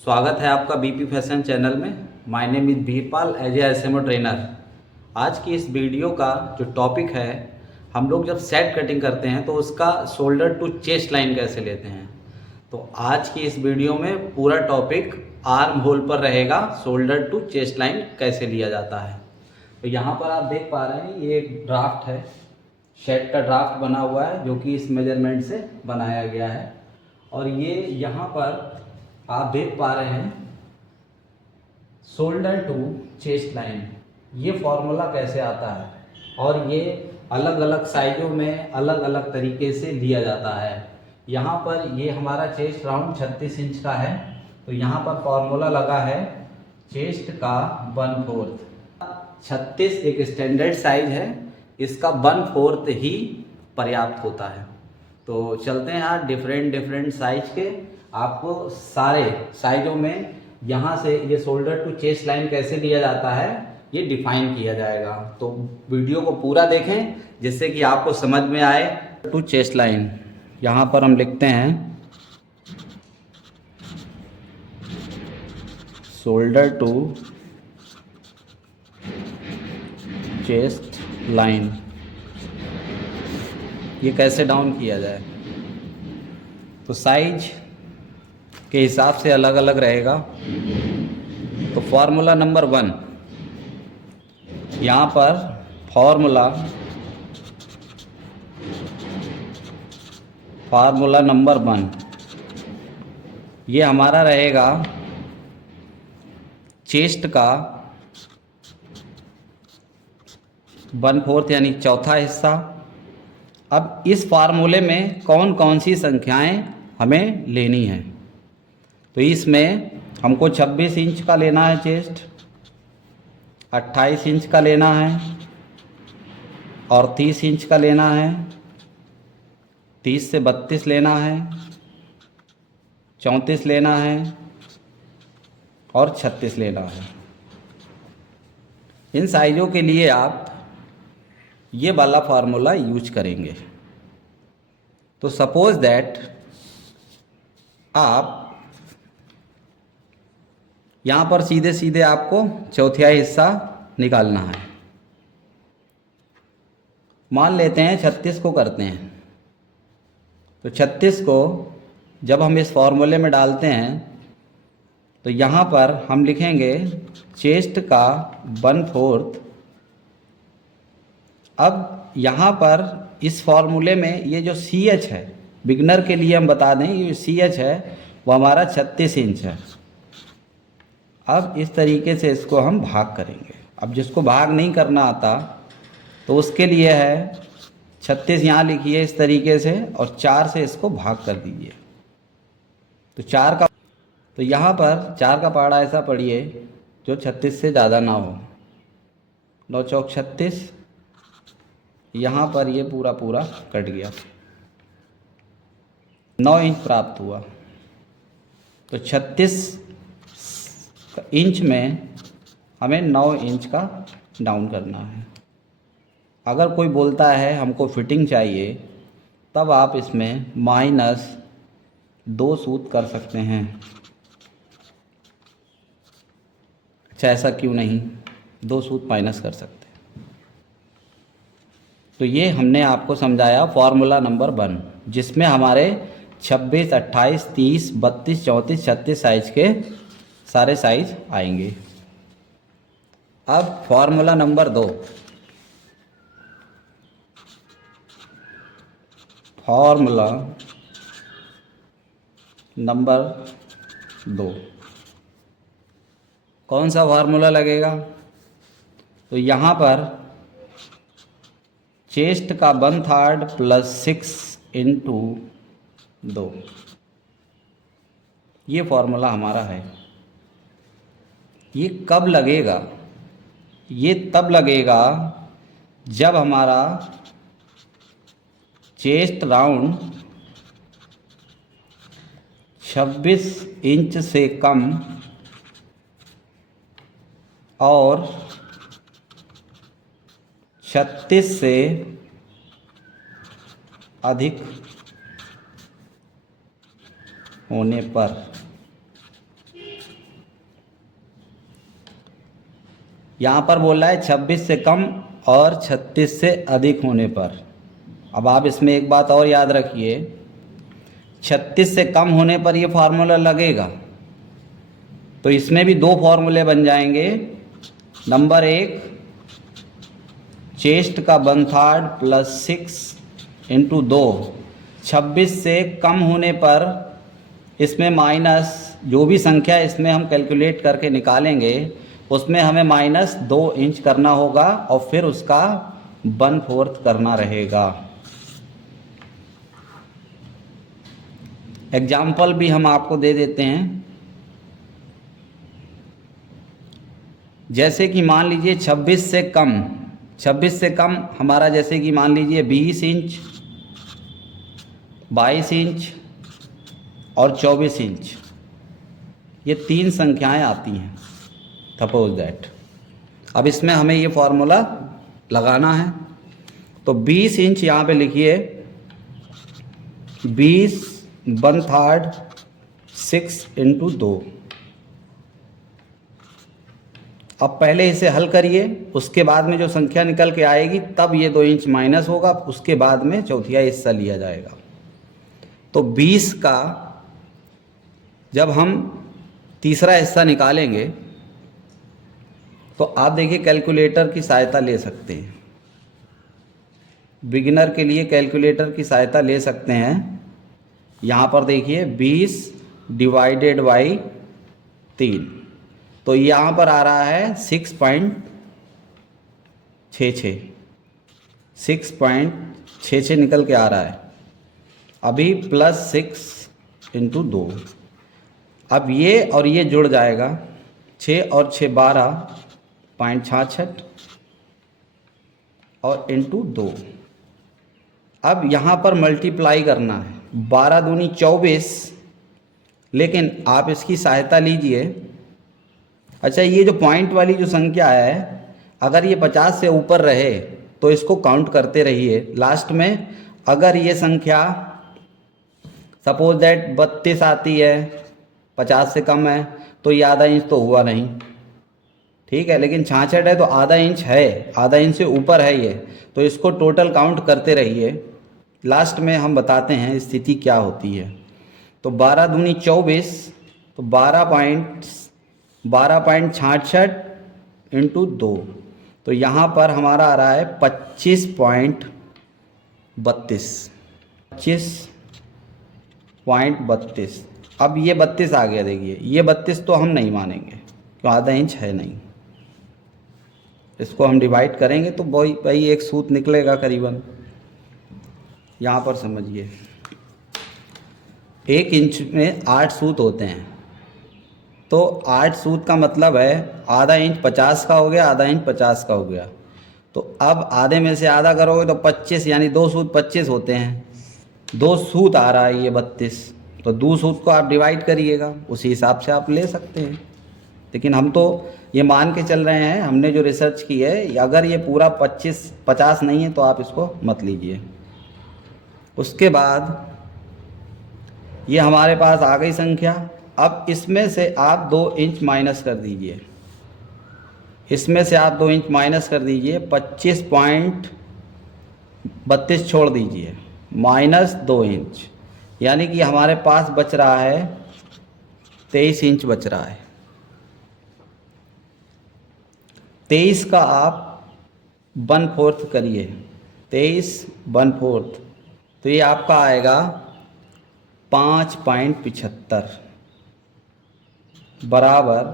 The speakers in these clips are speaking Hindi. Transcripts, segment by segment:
स्वागत है आपका बीपी फैशन चैनल में। My name is Birpal as a SMO trainer. आज की इस वीडियो का जो टॉपिक है, हम लोग जब सेट कटिंग करते हैं तो उसका शोल्डर टू चेस्ट लाइन कैसे लेते हैं। तो आज की इस वीडियो में पूरा टॉपिक आर्म होल पर रहेगा, शोल्डर टू चेस्ट लाइन कैसे लिया जाता है। तो यहाँ पर आप देख पा रहे हैं ये एक ड्राफ्ट है, शेड का ड्राफ्ट बना हुआ है जो कि इस मेजरमेंट से बनाया गया है। और ये यहाँ पर आप देख पा रहे हैं शोल्डर टू चेस्ट लाइन, ये फॉर्मूला कैसे आता है और ये अलग अलग साइजों में अलग अलग तरीके से लिया जाता है। यहाँ पर ये हमारा चेस्ट राउंड 36 इंच का है, तो यहाँ पर फॉर्मूला लगा है चेस्ट का 1/4। 36 एक स्टैंडर्ड साइज है, इसका 1/4 ही पर्याप्त होता है। तो चलते हैं आज डिफरेंट साइज के आपको सारे साइजों में यहाँ से ये शोल्डर टू चेस्ट लाइन कैसे लिया जाता है ये डिफाइन किया जाएगा। तो वीडियो को पूरा देखें जिससे कि आपको समझ में आए। टू चेस्ट लाइन यहाँ पर हम लिखते हैं शोल्डर टू चेस्ट लाइन, ये कैसे डाउन किया जाए। तो साइज के हिसाब से अलग अलग रहेगा। तो फॉर्मूला नंबर 1, यहाँ पर फार्मूला नंबर 1 ये हमारा रहेगा चेस्ट का 1/4 यानी चौथा हिस्सा। अब इस फार्मूले में कौन कौन सी संख्याएं हमें लेनी है, तो इसमें हमको 26 इंच का लेना है चेस्ट, 28 इंच का लेना है और 30 इंच का लेना है, 30 से 32 लेना है, 34 लेना है और 36 लेना है। इन साइज़ों के लिए आप ये वाला फार्मूला यूज करेंगे। तो सपोज दैट आप यहाँ पर सीधे सीधे आपको चौथाई हिस्सा निकालना है। मान लेते हैं 36 को करते हैं, तो 36 को जब हम इस फॉर्मूले में डालते हैं तो यहाँ पर हम लिखेंगे चेस्ट का 1/4। अब यहाँ पर इस फॉर्मूले में ये जो CH है, बिगनर के लिए हम बता दें ये CH है वो हमारा 36 इंच है। अब इस तरीके से इसको हम भाग करेंगे। अब जिसको भाग नहीं करना आता तो उसके लिए है 36 यहाँ लिखिए इस तरीके से और 4 से इसको भाग कर दीजिए। तो यहाँ पर 4 का पहाड़ा ऐसा पढ़िए जो 36 से ज़्यादा ना हो। 9 चौक 36, यहाँ पर ये पूरा कट गया, 9 इंच प्राप्त हुआ। तो 36 इंच में हमें 9 इंच का डाउन करना है। अगर कोई बोलता है हमको फिटिंग चाहिए तब आप इसमें -2 सूत कर सकते हैं। अच्छा, ऐसा क्यों नहीं, 2 सूत माइनस कर सकते हैं। तो ये हमने आपको समझाया फॉर्मूला नंबर 1, जिसमें हमारे 26, 28, 30, 32, 34, 36 साइज के सारे साइज आएंगे। अब फॉर्मूला नंबर 2, कौन सा फार्मूला लगेगा। तो यहाँ पर चेस्ट का 1/3 + 6 × 2, ये फॉर्मूला हमारा है। ये कब लगेगा, ये तब लगेगा जब हमारा चेस्ट राउंड 26 इंच से कम और 36 से अधिक होने पर यहाँ पर बोल रहा है 26 से कम और 36 से अधिक होने पर। अब आप इसमें एक बात और याद रखिए, 36 से कम होने पर ये फार्मूला लगेगा, तो इसमें भी दो फार्मूले बन जाएंगे। नंबर 1, चेस्ट का 1/3 प्लस 6 इंटू 2। 26 से कम होने पर इसमें माइनस जो भी संख्या इसमें हम कैलकुलेट करके निकालेंगे उसमें हमें -2 इंच करना होगा और फिर उसका 1/4 करना रहेगा। एग्जाम्पल भी हम आपको दे देते हैं। जैसे कि मान लीजिए 26 से कम हमारा, जैसे कि मान लीजिए 20 इंच, 22 इंच और 24 इंच, ये 3 संख्याएं आती हैं। सपोज दैट अब इसमें हमें ये फॉर्मूला लगाना है, तो 20 इंच यहाँ पे लिखिए 20 1/3 6 इंटू 2। अब पहले इसे हल करिए, उसके बाद में जो संख्या निकल के आएगी तब ये 2 इंच माइनस होगा, उसके बाद में चौथिया हिस्सा लिया जाएगा। तो 20 का जब हम तीसरा हिस्सा निकालेंगे तो आप देखिए कैलकुलेटर की सहायता ले सकते हैं। बिगिनर के लिए कैलकुलेटर की सहायता ले सकते हैं। यहाँ पर देखिए 20 डिवाइडेड बाई 3, तो यहाँ पर आ रहा है 6.66 निकल के आ रहा है। अभी प्लस 6 इंटू 2, अब ये और ये जुड़ जाएगा, 6 और 6 12.66 और इंटू 2। अब यहाँ पर मल्टीप्लाई करना है, 12 दूनी 24, लेकिन आप इसकी सहायता लीजिए। अच्छा, ये जो पॉइंट वाली जो संख्या है, अगर ये 50 से ऊपर रहे तो इसको काउंट करते रहिए। लास्ट में अगर ये संख्या सपोज दैट 32 आती है, 50 से कम है, तो ये आधा इंच तो हुआ नहीं, ठीक है, लेकिन 66 है तो आधा इंच है, आधा इंच से ऊपर है ये, तो इसको टोटल काउंट करते रहिए। लास्ट में हम बताते हैं स्थिति क्या होती है। तो 12 दूनी 24, तो 12.66 इंटू 2, तो यहाँ पर हमारा आ रहा है 25.32। अब ये 32 आ गया, देखिए ये 32 तो हम नहीं मानेंगे क्यों, आधा इंच है नहीं। इसको हम डिवाइड करेंगे तो भाई एक सूत निकलेगा करीबन। यहाँ पर समझिए 1 इंच में 8 सूत होते हैं, तो 8 सूत का मतलब है आधा इंच 50 का हो गया, आधा इंच 50 का हो गया। तो अब आधे में से आधा करोगे तो 25, यानी 2 सूत 25 होते हैं। 2 सूत आ रहा है ये 32, तो 2 सूत को आप डिवाइड करिएगा, उसी हिसाब से आप ले सकते हैं। लेकिन हम तो ये मान के चल रहे हैं, हमने जो रिसर्च की है, अगर ये पूरा 50 नहीं है तो आप इसको मत लीजिए। उसके बाद ये हमारे पास आ गई संख्या। अब इसमें से आप 2 इंच माइनस कर दीजिए, इसमें से आप 2 इंच माइनस कर दीजिए, 25.32 छोड़ दीजिए, -2 इंच, यानी कि हमारे पास बच रहा है 23 इंच बच रहा है। 23 का आप 1/4 करिए, 23 1/4, तो ये आपका आएगा 5.75 बराबर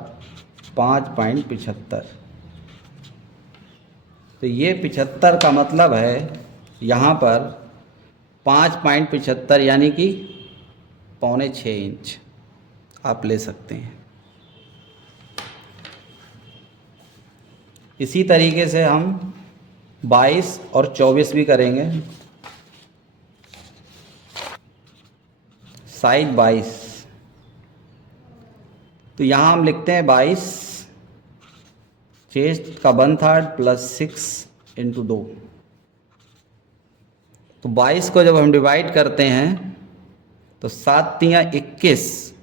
5.75। तो ये 75 का मतलब है यहाँ पर 5.75 यानी कि 5.25 इंच आप ले सकते हैं। इसी तरीके से हम 22 और 24 भी करेंगे। साइज 22, तो यहाँ हम लिखते हैं 22, चेस्ट का 1/3 प्लस 6 इंटू 2। तो 22 को जब हम डिवाइड करते हैं तो 7 तियाँ 21,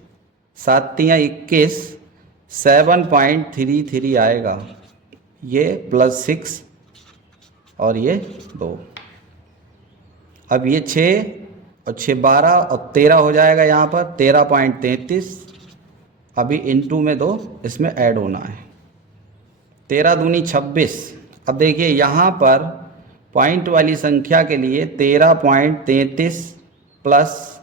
7 तियाँ 21, 7.33 आएगा। ये +6 और ये 2। अब ये 6 और 6 12 और 13 हो जाएगा यहाँ पर 13.33। अभी इनटू में 2 इसमें ऐड होना है, 13 दूनी 26। अब देखिए यहाँ पर पॉइंट वाली संख्या के लिए 13.33 प्लस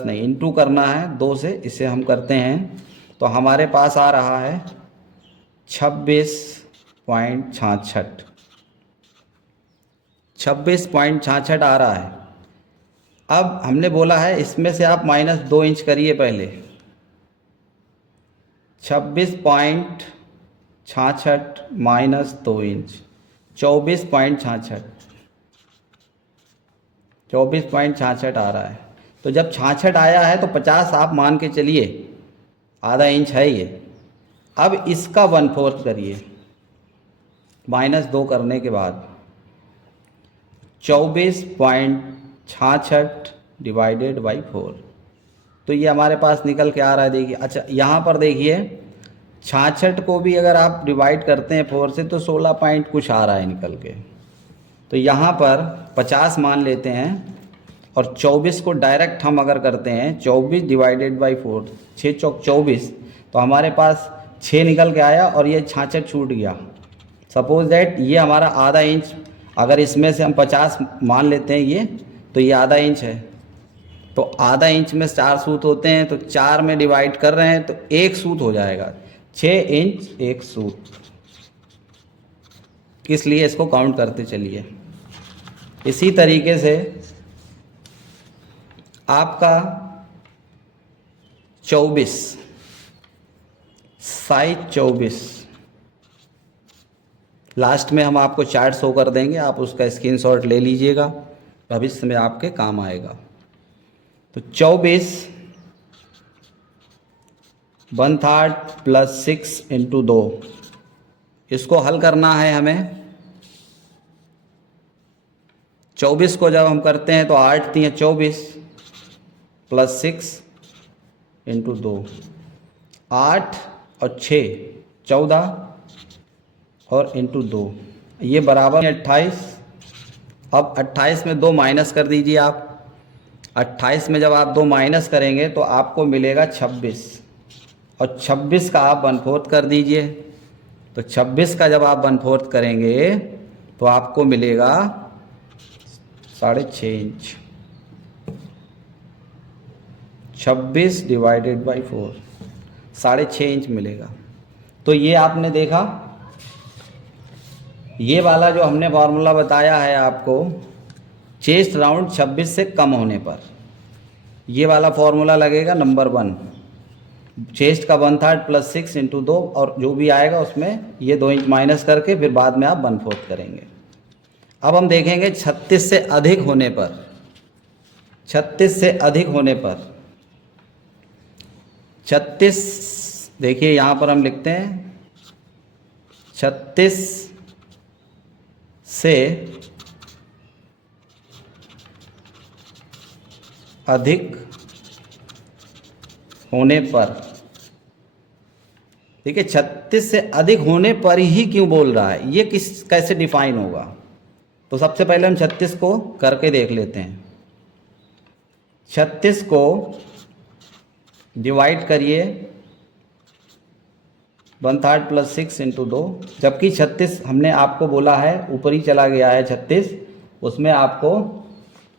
नहीं इनटू करना है 2 से, इसे हम करते हैं तो हमारे पास आ रहा है 26.66। 26.66 आ रहा है। अब हमने बोला है इसमें से आप -2 इंच करिए पहले। 26.66 -2 इंच 24.66 24.66 आ रहा है। तो जब 66 आया है तो 50 आप मान के चलिए, आधा इंच है ये। अब इसका 1/4 करिए -2 करने के बाद 24.66 डिवाइडेड बाई 4, तो ये हमारे पास निकल के आ रहा है। देखिए अच्छा यहाँ पर देखिए 66 को भी अगर आप डिवाइड करते हैं 4 से तो 16 पॉइंट कुछ आ रहा है निकल के। तो यहाँ पर 50 मान लेते हैं और 24 को डायरेक्ट हम अगर करते हैं 24 डिवाइडेड बाई 4, 6 चौक 24, तो हमारे पास 6 निकल के आया और ये 66 छूट गया। सपोज दैट ये हमारा आधा इंच, अगर इसमें से हम 50 मान लेते हैं ये, तो ये आधा इंच है। तो आधा इंच में 4 सूत होते हैं, तो 4 में डिवाइड कर रहे हैं तो 1 सूत हो जाएगा। 6 इंच 1 सूत, इसलिए इसको काउंट करते चलिए। इसी तरीके से आपका 24 साइज 24, लास्ट में हम आपको चार्ट शो कर देंगे, आप उसका स्क्रीनशॉट ले लीजिएगा, भविष्य में आपके काम आएगा। तो 24 1/3 + 6 × 2, इसको हल करना है हमें। 24 को जब हम करते हैं तो 8 × 24 + 6 × 2, 8 और 6 14 और × 2, ये बराबर 28। अब 28 में 2 माइनस कर दीजिए आप। 28 में जब आप 2 माइनस करेंगे तो आपको मिलेगा 26, और 26 का आप 1/4 कर दीजिए। तो 26 का जब आप 1/4 करेंगे तो आपको मिलेगा 6.5 इंच। 26 डिवाइडेड बाई 4, 6.5 इंच मिलेगा। तो ये आपने देखा, ये वाला जो हमने फार्मूला बताया है आपको, चेस्ट राउंड 26 से कम होने पर ये वाला फार्मूला लगेगा नंबर 1। चेस्ट का 1/3 + 6 × 2, और जो भी आएगा उसमें ये 2 इंच माइनस करके फिर बाद में आप 1/4 करेंगे। अब हम देखेंगे 36 से अधिक होने पर, 36 से अधिक होने पर 36, देखिए यहाँ पर हम लिखते हैं 36 से अधिक होने पर, ठीक है, 36 से अधिक होने पर ही क्यों बोल रहा है, ये कैसे डिफाइन होगा। तो सबसे पहले हम 36 को करके देख लेते हैं। 36 को डिवाइड करिए 1/3 + 6 × 2, जबकि 36 हमने आपको बोला है ऊपर ही चला गया है 36, उसमें आपको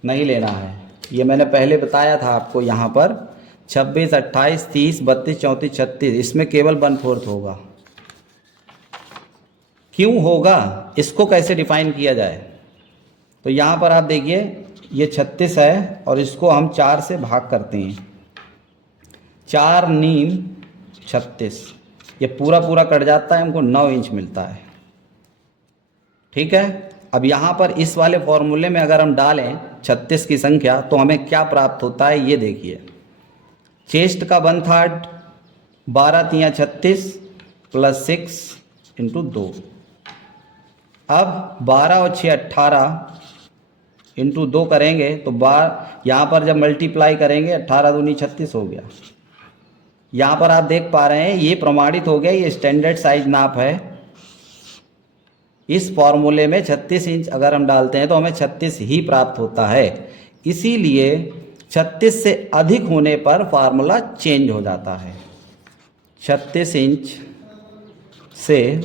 नहीं लेना है। ये मैंने पहले बताया था आपको, यहाँ पर 26 28 30 32 34 36, इसमें केवल 1/4 होगा। क्यों होगा, इसको कैसे डिफाइन किया जाए। तो यहाँ पर आप देखिए ये 36 है और इसको हम 4 से भाग करते हैं, 4 नीम 36, ये पूरा पूरा कट जाता है, हमको 9 इंच मिलता है। ठीक है, अब यहाँ पर इस वाले फॉर्मूले में अगर हम डालें 36 की संख्या तो हमें क्या प्राप्त होता है, ये देखिए। चेस्ट का 1/3 12 × 36 + 6 × 2। अब 12 और 6 18 × 2 करेंगे तो यहाँ पर जब मल्टीप्लाई करेंगे 18 दूनी 36 हो गया। यहाँ पर आप देख पा रहे हैं ये प्रमाणित हो गया, ये स्टैंडर्ड साइज नाप है। इस फॉर्मूले में 36 इंच अगर हम डालते हैं तो हमें 36 ही प्राप्त होता है। इसीलिए 36 से अधिक होने पर फार्मूला चेंज हो जाता है। 36 इंच से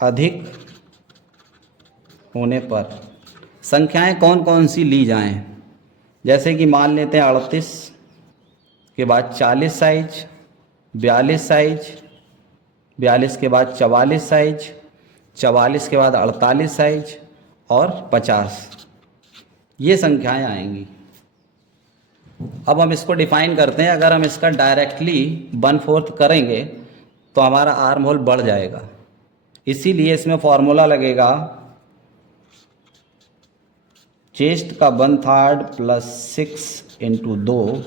अधिक होने पर संख्याएं कौन कौन सी ली जाएं, जैसे कि मान लेते हैं 38 के बाद 40 साइज, 42 साइज, 42 के बाद 44 साइज, 44 के बाद 48 साइज और 50, ये संख्याएं आएंगी। अब हम इसको डिफाइन करते हैं। अगर हम इसका डायरेक्टली 1/4 करेंगे तो हमारा आर्म होल बढ़ जाएगा, इसीलिए इसमें फॉर्मूला लगेगा चेस्ट का 1/3 + 6 × 2,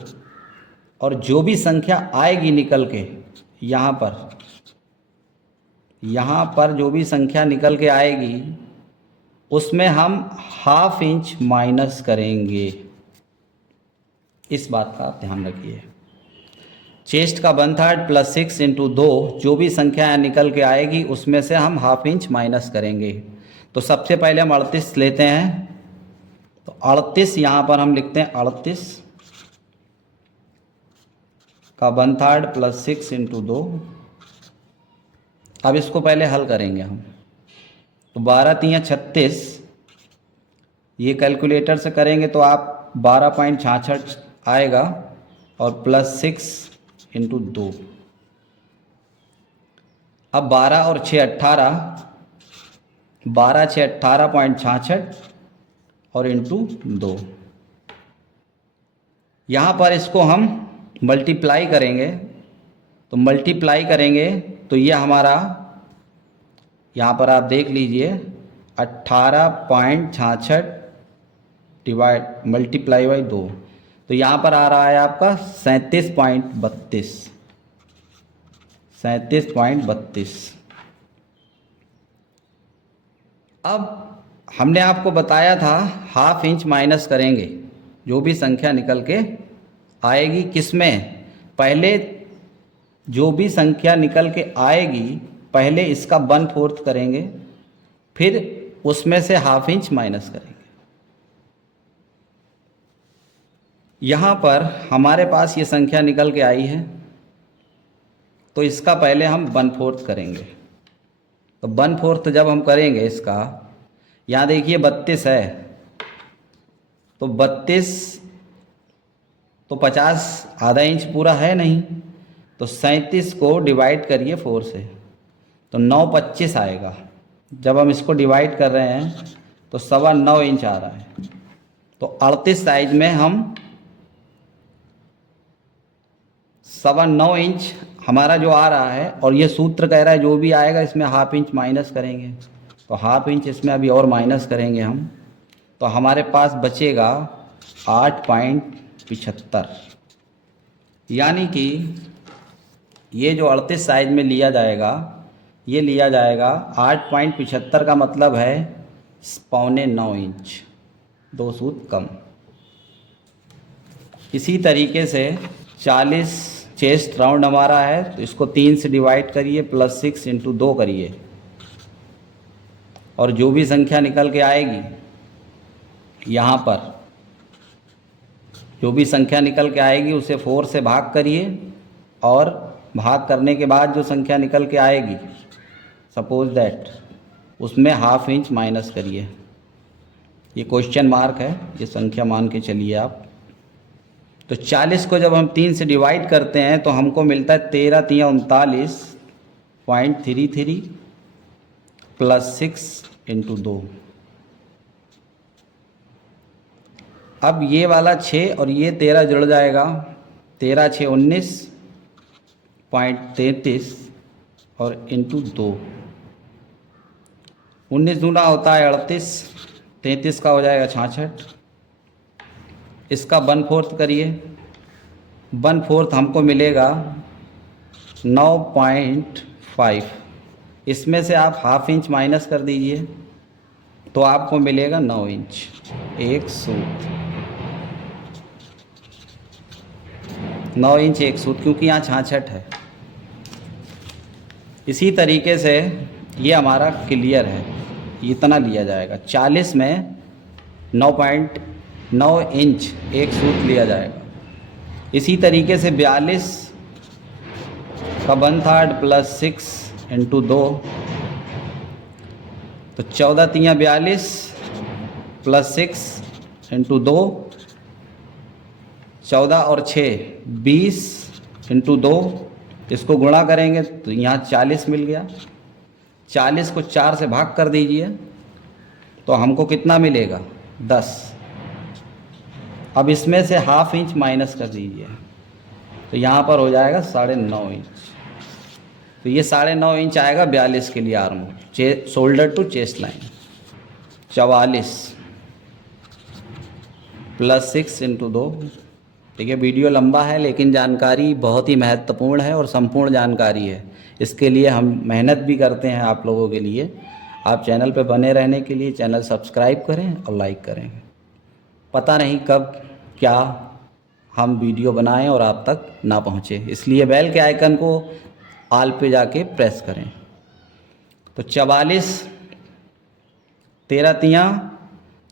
और जो भी संख्या आएगी निकल के यहाँ पर जो भी संख्या निकल के आएगी उसमें हम ½ इंच माइनस करेंगे। इस बात का ध्यान रखिए। चेस्ट का 1/3 + 6 × 2, जो भी संख्या निकल के आएगी उसमें से हम ½ इंच माइनस करेंगे। तो सबसे पहले हम 38 लेते हैं, तो 38 यहाँ पर हम लिखते हैं 38 का 1/3 + 6 × 2। अब इसको पहले हल करेंगे हम, तो 12 × 36, ये कैलकुलेटर से करेंगे तो आप 12.66 आएगा, और +6 × 2। अब 12 और 6 18, 12 6 18.66 और इंटू 2। यहाँ पर इसको हम मल्टीप्लाई करेंगे, तो मल्टीप्लाई करेंगे तो ये हमारा, यहाँ पर आप देख लीजिए 18.66 डिवाइड मल्टीप्लाई बाई 2, तो यहाँ पर आ रहा है आपका 37.32। 37.32। अब हमने आपको बताया था ½ इंच माइनस करेंगे जो भी संख्या निकल के आएगी। किसमें? पहले जो भी संख्या निकल के आएगी पहले इसका 1/4 करेंगे, फिर उसमें से ½ इंच माइनस करेंगे। यहाँ पर हमारे पास ये संख्या निकल के आई है, तो इसका पहले हम 1/4 करेंगे। तो 1/4 जब हम करेंगे इसका, यहाँ देखिए 32 है, तो 32 तो 50 ½ इंच पूरा है नहीं, तो 37 को डिवाइड करिए 4 से, तो 9.25 आएगा। जब हम इसको डिवाइड कर रहे हैं तो 9.25 इंच आ रहा है। तो 38 साइज में हम 9.25 इंच हमारा जो आ रहा है, और ये सूत्र कह रहा है जो भी आएगा इसमें ½ इंच माइनस करेंगे, तो ½ इंच इसमें अभी और माइनस करेंगे हम, तो हमारे पास बचेगा 8.75। यानी कि ये जो 38 साइज में लिया जाएगा, ये लिया जाएगा 8.75 का मतलब है 8.25 इंच, 2 सूत कम। इसी तरीके से 40 चेस्ट राउंड हमारा है, तो इसको 3 से डिवाइड करिए, +6 × 2 करिए, और जो भी संख्या निकल के आएगी यहाँ पर, जो भी संख्या निकल के आएगी उसे 4 से भाग करिए, और भाग करने के बाद जो संख्या निकल के आएगी सपोज दैट उसमें ½ इंच माइनस करिए। ये क्वेश्चन मार्क है, ये संख्या मान के चलिए आप। तो 40 को जब हम 3 से डिवाइड करते हैं तो हमको मिलता है 13 × 3 = 39.33 +6 × 2। अब ये वाला 6 और ये 13 जुड़ जाएगा, 13 × 6 = 19.33 और इंटू 2। 19 दूना होता है 38, 33 का हो जाएगा 66। इसका 1/4 करिए, 1/4 हमको मिलेगा 9.5। इसमें से आप ½ इंच माइनस कर दीजिए तो आपको मिलेगा 9 इंच। एक सूत 9 इंच एक सूत, क्योंकि यहाँ 66 है। इसी तरीके से ये हमारा क्लियर है, इतना लिया जाएगा। 40 में 9.9 इंच एक सूत लिया जाएगा। इसी तरीके से 42 का 1/3 प्लस 6 इंटू 2, तो 14 तियाँ 42 प्लस 6 इंटू 2, 14 और 6 20 इंटू 2, इसको गुणा करेंगे तो यहाँ 40 मिल गया। 40 को 4 से भाग कर दीजिए तो हमको कितना मिलेगा? 10। अब इसमें से ½ इंच माइनस कर दीजिए तो यहाँ पर हो जाएगा 9.5 इंच। तो ये 9.5 इंच आएगा 42 के लिए arm shoulder to chest line. 44 plus 6 into 2। ठीक है, वीडियो लंबा है लेकिन जानकारी बहुत ही महत्वपूर्ण है और संपूर्ण जानकारी है। इसके लिए हम मेहनत भी करते हैं आप लोगों के लिए। आप चैनल पे बने रहने के लिए चैनल सब्सक्राइब करें और लाइक करें। पता नहीं कब क्या हम वीडियो बनाएं और आप तक ना पहुँचे, इसलिए बेल के आइकन को ऑल पे जाके प्रेस करें। तो 44 13 तियाँ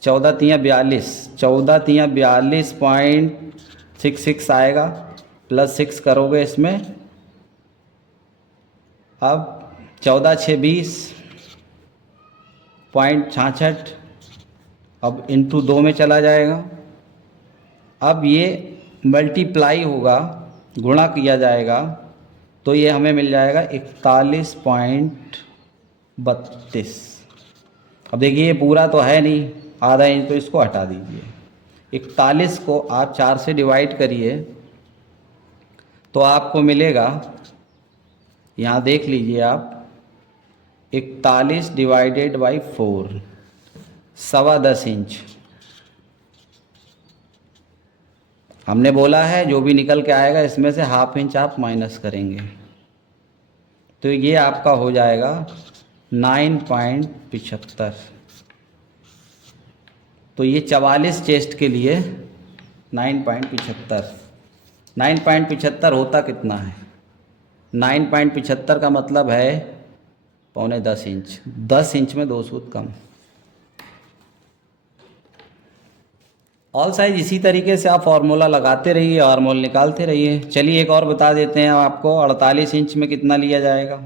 14 तियाँ 42, 14 तियाँ 42.66 आएगा, प्लस 6 करोगे इसमें। अब 14 6 20.66, अब इंटू 2 में चला जाएगा। अब ये मल्टीप्लाई होगा, गुणा किया जाएगा तो ये हमें मिल जाएगा 41.32। अब देखिए ये पूरा तो है नहीं, ½ इंच, तो इसको हटा दीजिए। 41 को आप 4 से डिवाइड करिए तो आपको मिलेगा, यहाँ देख लीजिए आप, 41 डिवाइडेड बाई 4, 10.25 इंच। हमने बोला है जो भी निकल के आएगा इसमें से ½ इंच आप माइनस करेंगे तो ये आपका हो जाएगा 9.75। तो ये 44 चेस्ट के लिए 9.75। 9.75 होता कितना है? 9.75 का मतलब है 9.25 इंच। 10 इंच में 2 सूत कम। ऑल साइज इसी तरीके से आप फार्मूला लगाते रहिए और मोल निकालते रहिए। चलिए एक और बता देते हैं आपको। 48 इंच में कितना लिया जाएगा?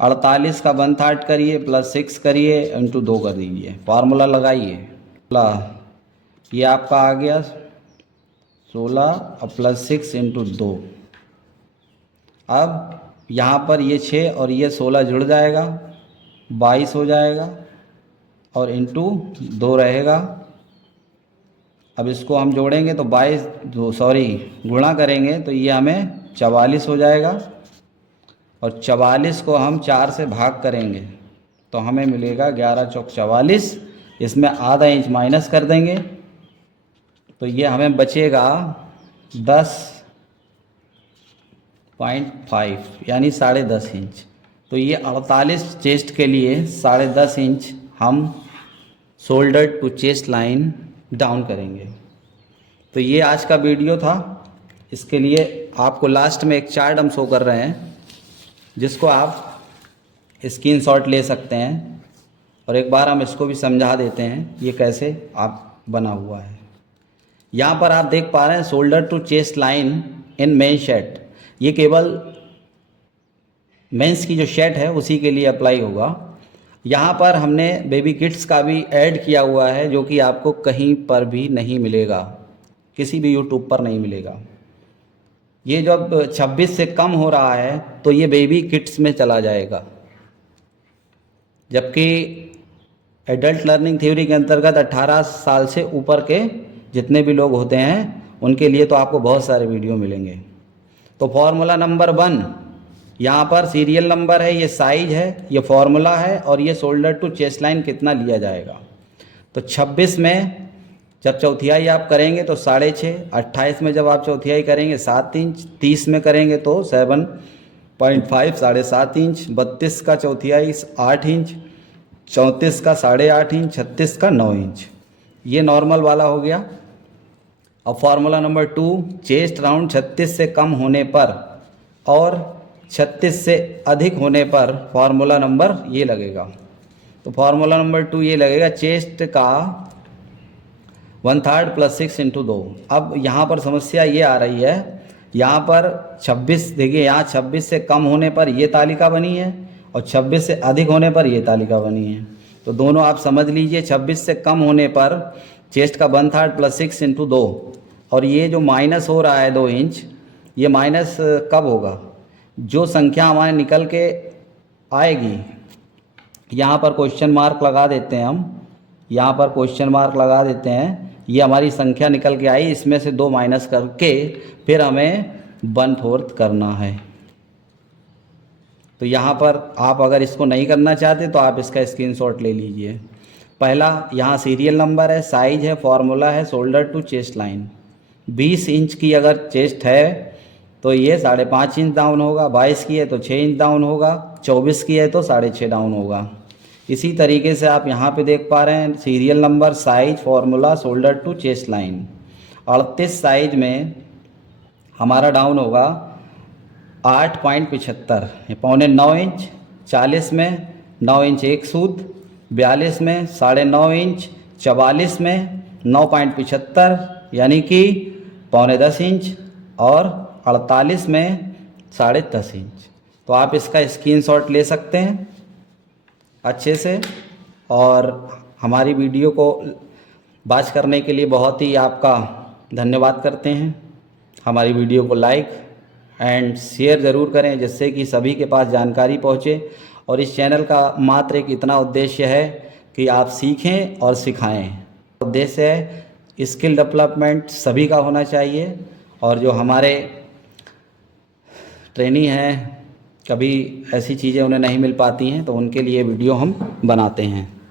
48 का 1/3 करिए, प्लस 6 करिए, इंटू 2 कर दीजिए, फार्मूला लगाइए। ये आपका आ गया 16 और प्लस 6 इंटू 2। अब यहाँ पर ये 6 और ये 16 जुड़ जाएगा, 22 हो जाएगा और इंटू 2 रहेगा। अब इसको हम जोड़ेंगे तो 22 गुणा करेंगे तो ये हमें 44 हो जाएगा और 44 को हम 4 से भाग करेंगे तो हमें मिलेगा 11 चौक 44। इसमें ½ इंच माइनस कर देंगे तो ये हमें बचेगा 10.5 यानी 10.5 इंच। तो ये 48 चेस्ट के लिए 10.5 इंच हम shoulder to chest line down करेंगे। तो ये आज का वीडियो था। इसके लिए आपको लास्ट में एक चार्ट हम शो कर रहे हैं जिसको आप स्क्रीनशॉट ले सकते हैं और एक बार हम इसको भी समझा देते हैं ये कैसे आप बना हुआ है। यहाँ पर आप देख पा रहे हैं shoulder to chest line in men shirt. ये केवल मेंस की जो शर्ट है उसी के लिए अप्लाई होगा। यहाँ पर हमने बेबी किड्स का भी ऐड किया हुआ है जो कि आपको कहीं पर भी नहीं मिलेगा, किसी भी यूट्यूब पर नहीं मिलेगा। ये जब 26 से कम हो रहा है तो ये बेबी किड्स में चला जाएगा, जबकि एडल्ट लर्निंग थ्योरी के अंतर्गत 18 साल से ऊपर के जितने भी लोग होते हैं उनके लिए तो आपको बहुत सारे वीडियो मिलेंगे। तो फॉर्मूला नंबर 1 यहाँ पर सीरियल नंबर है, ये साइज है, ये फॉर्मूला है और ये शोल्डर टू चेस्ट लाइन कितना लिया जाएगा। तो 26 में जब चौथियाई आप करेंगे तो 6.5, 28 में जब आप चौथियाई करेंगे 7 इंच, 30 में करेंगे तो 7.5 7.5 इंच, 32 का चौथियाई 8 इंच, 34 का 8.5 इंच, 36 का 9 इंच। ये नॉर्मल वाला हो गया। अब फार्मूला नंबर 2, चेस्ट राउंड 36 से कम होने पर और 36 से अधिक होने पर फार्मूला नंबर ये लगेगा। तो फार्मूला नंबर 2 ये लगेगा, चेस्ट का 1/3 + 6 × 2। अब यहाँ पर समस्या ये आ रही है, यहाँ पर 26, देखिए यहाँ 26 से कम होने पर ये तालिका बनी है और 26 से अधिक होने पर ये तालिका बनी है। तो दोनों आप समझ लीजिए, 26 से कम होने पर चेस्ट का 1/3 + 6 × 2, और ये जो माइनस हो रहा है 2 इंच, ये माइनस कब होगा? जो संख्या हमारे निकल के आएगी, यहाँ पर क्वेश्चन मार्क लगा देते हैं हम, यहाँ पर क्वेश्चन मार्क लगा देते हैं, ये हमारी संख्या निकल के आई, इसमें से 2 माइनस करके फिर हमें 1/4 करना है। तो यहाँ पर आप अगर इसको नहीं करना चाहते तो आप इसका स्क्रीनशॉट ले लीजिए। पहला यहाँ सीरियल नंबर है, साइज है, फॉर्मूला है, shoulder to chest line. 20 inch की अगर चेस्ट है तो ये 5.5 इंच डाउन होगा, 22 की है तो 6 इंच डाउन होगा, 24 की है तो 6.5 डाउन होगा। इसी तरीके से आप यहाँ पे देख पा रहे हैं, serial number, size, formula, shoulder to chest line. 38 size में हमारा डाउन होगा 8.75, 8.25 इंच। 40 में 9 इंच 1 सूत, 42 में 9.5 इंच, 44 में 9.75 यानी कि 9.25 इंच, और 48 में 10.5 इंच। तो आप इसका स्क्रीनशॉट ले सकते हैं अच्छे से। और हमारी वीडियो को वॉच करने के लिए बहुत ही आपका धन्यवाद करते हैं। हमारी वीडियो को लाइक एंड शेयर ज़रूर करें, जिससे कि सभी के पास जानकारी पहुँचे। और इस चैनल का मात्र एक इतना उद्देश्य है कि आप सीखें और सिखाएं। उद्देश्य है स्किल डेवलपमेंट सभी का होना चाहिए, और जो हमारे ट्रेनी हैं, कभी ऐसी चीज़ें उन्हें नहीं मिल पाती हैं तो उनके लिए वीडियो हम बनाते हैं।